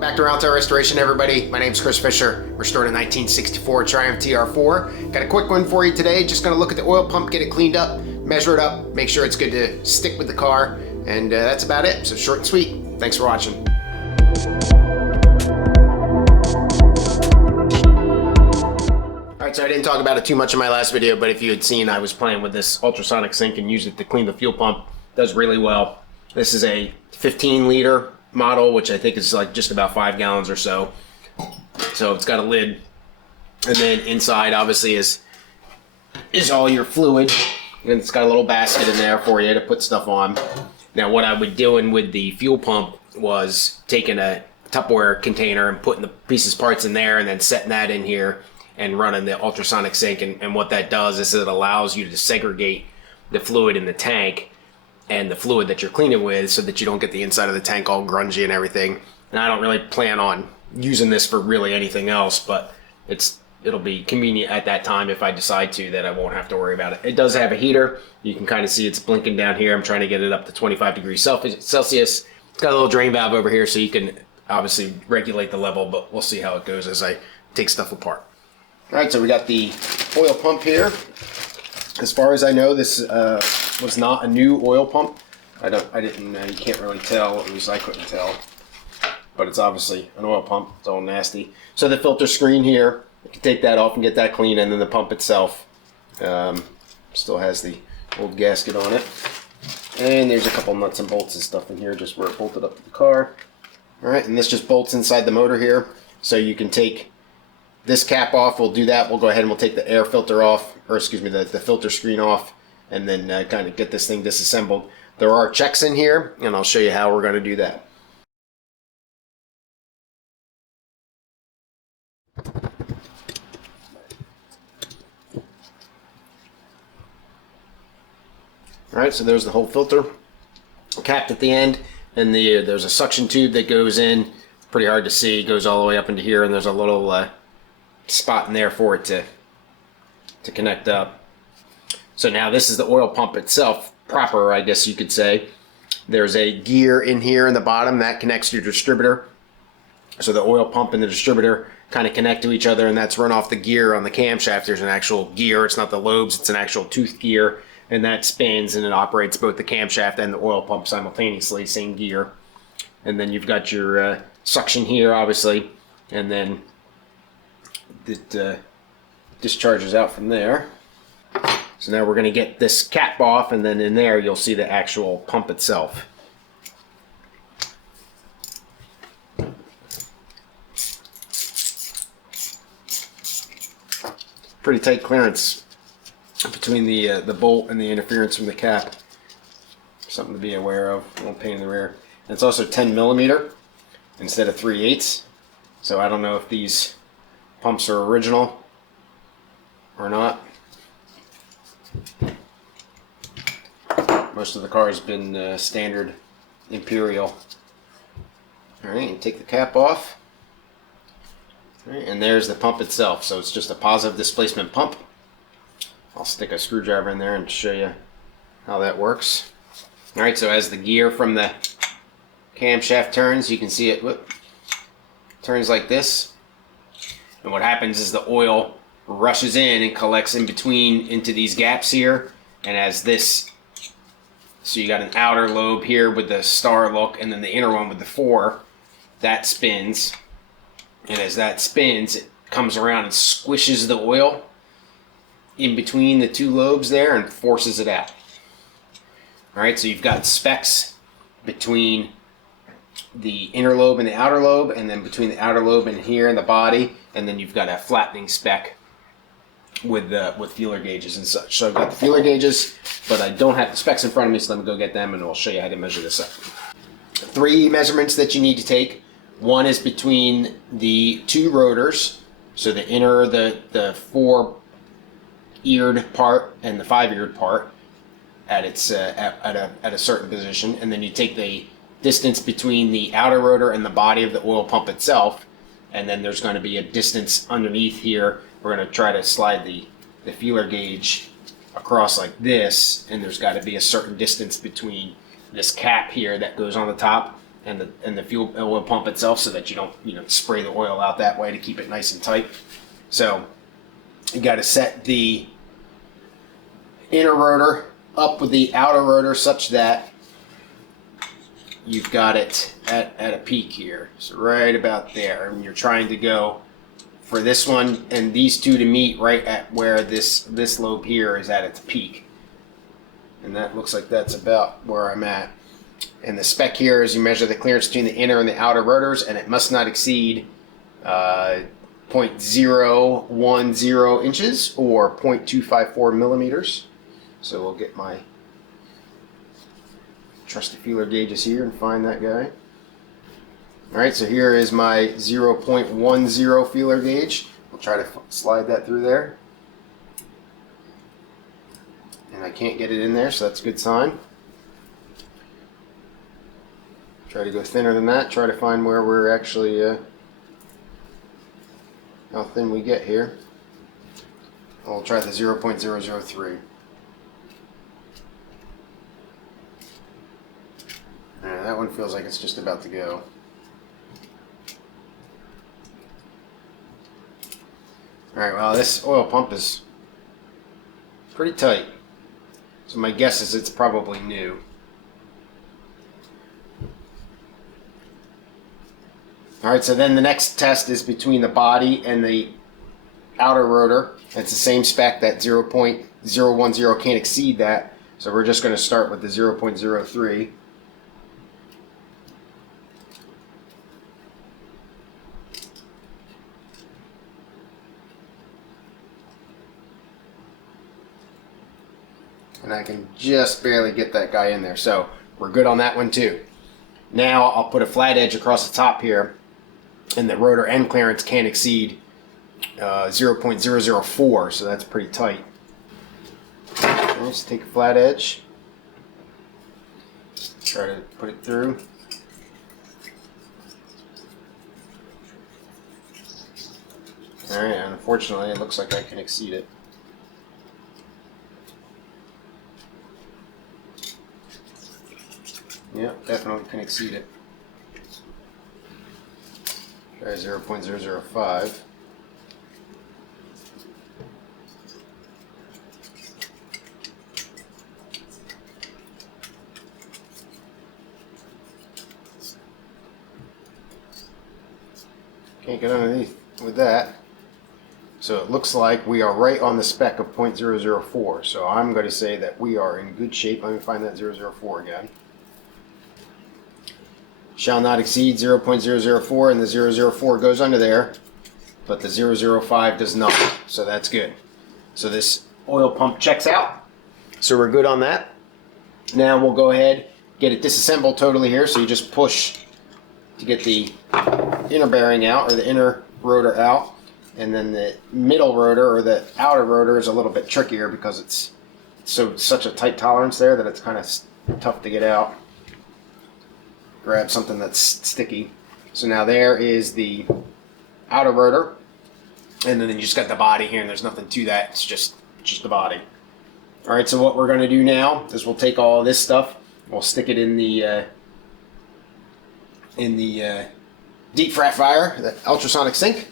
Welcome back to Roundtail Restoration, everybody. My name's Chris Fisher. Restored a 1964 Triumph TR4. Got a quick one for you today. Just gonna look at the oil pump, get it cleaned up, measure it up, make sure it's good to stick with the car, and that's about it. So short and sweet. Thanks for watching. Alright, so I didn't talk about it too much in my last video, but if you had seen, I was playing with this ultrasonic sink and used it to clean the fuel pump. It does really well. This is a 15-liter model, which I think is like just about 5 gallons or so. So it's got a lid, and then inside obviously is all your fluid, and it's got a little basket in there for you to put stuff on. Now what I would doing with the fuel pump was taking a Tupperware container and putting the pieces parts in there and then setting that in here and running the ultrasonic sink, and what that does is it allows you to segregate the fluid in the tank and the fluid that you're cleaning with, so that you don't get the inside of the tank all grungy and everything. And I don't really plan on using this for really anything else, but it'll be convenient at that time if I decide to, that I won't have to worry about it. It does have a heater. You can kind of see it's blinking down here. I'm trying to get it up to 25 degrees Celsius. It's got a little drain valve over here, so you can obviously regulate the level, but we'll see how it goes as I take stuff apart. All right, so we got the oil pump here. As far as I know, this was not a new oil pump. You can't really tell, at least I couldn't tell. But it's obviously an oil pump. It's all nasty. So the filter screen here, you can take that off and get that clean, and then the pump itself still has the old gasket on it. And there's a couple nuts and bolts and stuff in here, just where it bolted up to the car. All right, and this just bolts inside the motor here. So you can take this cap off. We'll do that. We'll go ahead and we'll take the air filter off, or excuse me, the filter screen off, and then kind of get this thing disassembled. There are checks in here, and I'll show you how we're going to do that. Alright, so there's the whole filter capped at the end, and there's a suction tube that goes in. It's pretty hard to see. It goes all the way up into here, and there's a little spot in there for it to connect up. So now this is the oil pump itself proper, I guess you could say. There's a gear in here in the bottom that connects to your distributor. So the oil pump and the distributor kind of connect to each other, and that's run off the gear on the camshaft. There's an actual gear. It's not the lobes, it's an actual tooth gear, and that spins and it operates both the camshaft and the oil pump simultaneously, same gear. And then you've got your suction here, obviously, and then it discharges out from there. So now we're going to get this cap off, and then in there you'll see the actual pump itself. Pretty tight clearance between the bolt and the interference from the cap. Something to be aware of. A little pain in the rear. And it's also 10 millimeter instead of 3/8. So I don't know if these pumps are original or not. Most of the car has been standard Imperial. Alright, and take the cap off. Alright, and there's the pump itself. So it's just a positive displacement pump. I'll stick a screwdriver in there and show you how that works. Alright, so as the gear from the camshaft turns, you can see it turns like this. And what happens is the oil rushes in and collects in between into these gaps here. And as this, so you got an outer lobe here with the star look, and then the inner one with the 4, that spins. And as that spins, it comes around and squishes the oil in between the two lobes there and forces it out. Alright, so you've got specks between the inner lobe and the outer lobe, and then between the outer lobe and here in the body, and then you've got a flattening speck with feeler gauges and such. So I've got the feeler gauges, but I don't have the specs in front of me, so let me go get them and I'll show you how to measure this up. 3 measurements that you need to take. One is between the 2 rotors, so the inner, the 4-eared part and the 5-eared part at its at a certain position, and then you take the distance between the outer rotor and the body of the oil pump itself, and then there's going to be a distance underneath here. We're going to try to slide the feeler gauge across like this, and there's got to be a certain distance between this cap here that goes on the top and the fuel oil pump itself, so that you don't spray the oil out that way to keep it nice and tight. So you got to set the inner rotor up with the outer rotor such that you've got it at a peak here, so right about there, and you're trying to go for this one and these two to meet right at where this lobe here is at its peak, and that looks like that's about where I'm at. And the spec here is you measure the clearance between the inner and the outer rotors, and it must not exceed 0.010 inches or 0.254 millimeters. So we'll get my trusty feeler gauges here and find that guy. Alright, so here is my 0.10 feeler gauge. We'll try to slide that through there. And I can't get it in there, so that's a good sign. Try to go thinner than that, try to find where we're actually, how thin we get here. We'll try the 0.003. That one feels like it's just about to go. Alright, well, this oil pump is pretty tight. So my guess is it's probably new. Alright, so then the next test is between the body and the outer rotor. It's the same spec, that 0.010 can't exceed that. So we're just going to start with the 0.03. And I can just barely get that guy in there. So we're good on that one too. Now I'll put a flat edge across the top here, and the rotor end clearance can't exceed 0.004, so that's pretty tight. Let's take a flat edge, try to put it through. Alright, unfortunately it looks like I can exceed it. Yep, definitely can exceed it. Try 0.005. Can't get underneath with that. So it looks like we are right on the spec of 0.004. So I'm going to say that we are in good shape. Let me find that 004 again. Shall not exceed 0.004, and the 004 goes under there, but the 005 does not, so that's good. So this oil pump checks out, so we're good on that. Now we'll go ahead, get it disassembled totally here, so you just push to get the inner bearing out, or the inner rotor out, and then the middle rotor, or the outer rotor, is a little bit trickier because it's such a tight tolerance there that it's kind of tough to get out. Grab something that's sticky. So now there is the outer rotor, and then you just got the body here, and there's nothing to that. It's just the body. All right. So what we're going to do now is we'll take all this stuff, we'll stick it in the deep frat fire, the ultrasonic sink.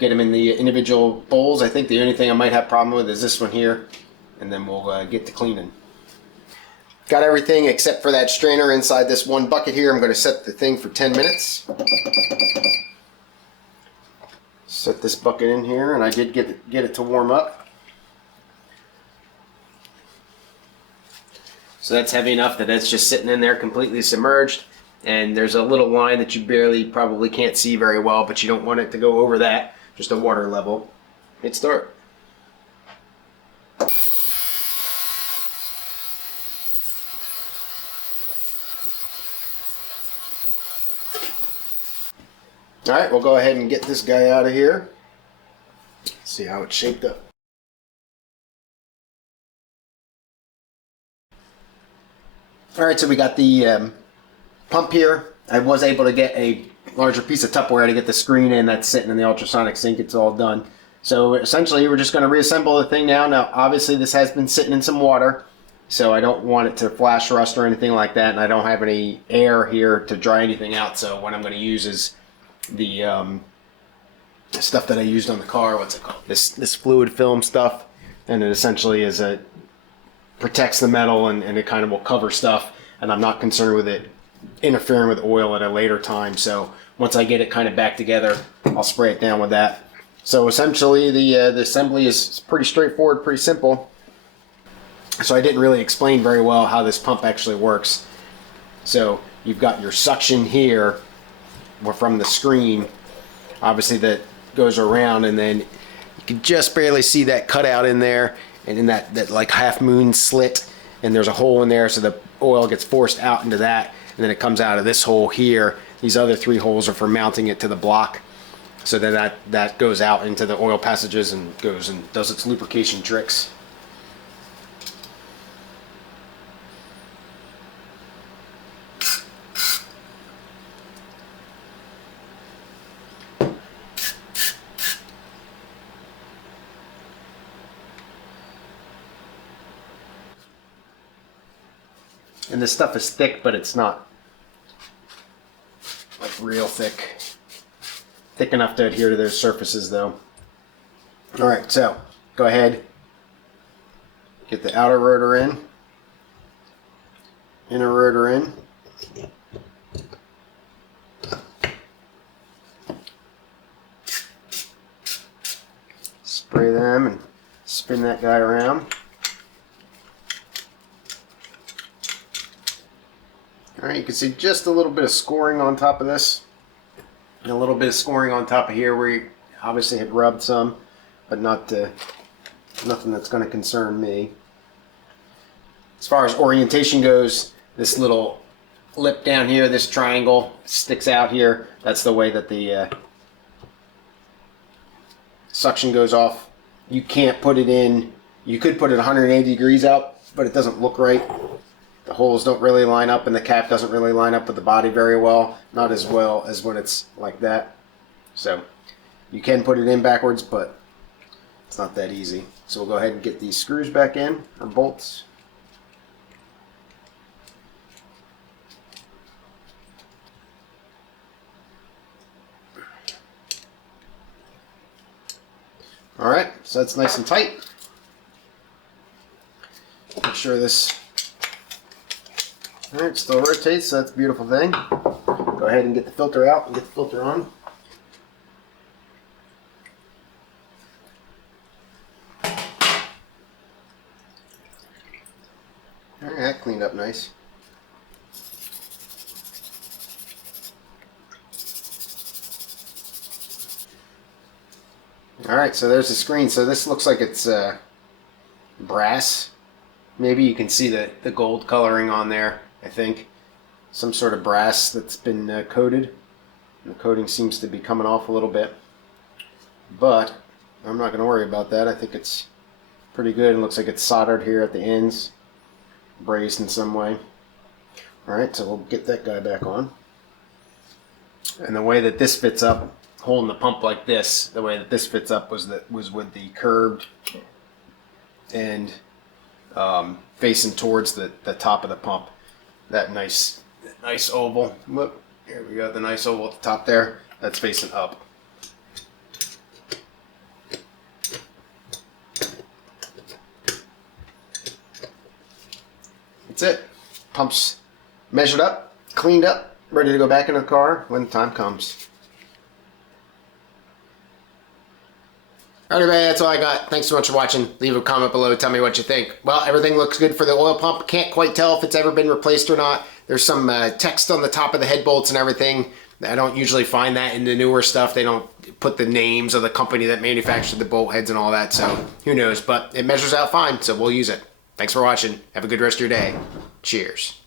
Get them in the individual bowls. I think the only thing I might have a problem with is this one here, and then we'll get to cleaning. Got everything except for that strainer inside this one bucket here. I'm going to set the thing for 10 minutes. Set this bucket in here, and I did get it to warm up. So that's heavy enough that it's just sitting in there completely submerged. And there's a little line that you probably can't see very well, but you don't want it to go over that. Just a water level. Hit start. Alright, we'll go ahead and get this guy out of here. See how it's shaped up. Alright, so we got the pump here. I was able to get a larger piece of Tupperware to get the screen in that's sitting in the ultrasonic sink. It's all done. So essentially we're just going to reassemble the thing now. Now obviously this has been sitting in some water. So I don't want it to flash rust or anything like that, and I don't have any air here to dry anything out. So what I'm going to use is the stuff that I used on the car. What's it called? This fluid film stuff, and it essentially is protects the metal, and it kind of will cover stuff. And I'm not concerned with it interfering with oil at a later time. So once I get it kind of back together, I'll spray it down with that. So essentially the assembly is pretty straightforward, pretty simple. So I didn't really explain very well how this pump actually works. So you've got your suction here from the screen, obviously, that goes around, and then you can just barely see that cutout in there, and in that like half moon slit, and there's a hole in there, so the oil gets forced out into that, and then it comes out of this hole here. These other 3 holes are for mounting it to the block, so then that goes out into the oil passages and goes and does its lubrication tricks. And this stuff is thick, but it's not like real thick. Thick enough to adhere to those surfaces though. Alright, so go ahead, get the outer rotor in, inner rotor in. Spray them and spin that guy around. Alright, you can see just a little bit of scoring on top of this, and a little bit of scoring on top of here where you obviously had rubbed some, but not nothing that's going to concern me. As far as orientation goes, this little lip down here, this triangle sticks out here. That's the way that the suction goes off. You can't put it in, you could put it 180 degrees out, but it doesn't look right. The holes don't really line up, and the cap doesn't really line up with the body very well. Not as well as when it's like that. So you can put it in backwards, but it's not that easy. So we'll go ahead and get these screws back in, or bolts. Alright, so that's nice and tight. Make sure this still rotates, so that's a beautiful thing. Go ahead and get the filter out and get the filter on. Alright, that cleaned up nice. Alright, so there's the screen. So this looks like it's brass. Maybe you can see the gold coloring on there, I think. Some sort of brass that's been coated. And the coating seems to be coming off a little bit. But I'm not going to worry about that. I think it's pretty good. It looks like it's soldered here at the ends. Brazed in some way. Alright, so we'll get that guy back on. And the way that this fits up, holding the pump like this, the way that this fits up was with the curved end facing towards the top of the pump. That nice oval. Look, here we go, the nice oval at the top there. That's facing up. That's it. Pump's measured up, cleaned up, ready to go back into the car when the time comes. Alright everybody, that's all I got. Thanks so much for watching. Leave a comment below, tell me what you think. Well, everything looks good for the oil pump. Can't quite tell if it's ever been replaced or not. There's some text on the top of the head bolts and everything. I don't usually find that in the newer stuff. They don't put the names of the company that manufactured the bolt heads and all that, so who knows. But it measures out fine, so we'll use it. Thanks for watching. Have a good rest of your day. Cheers.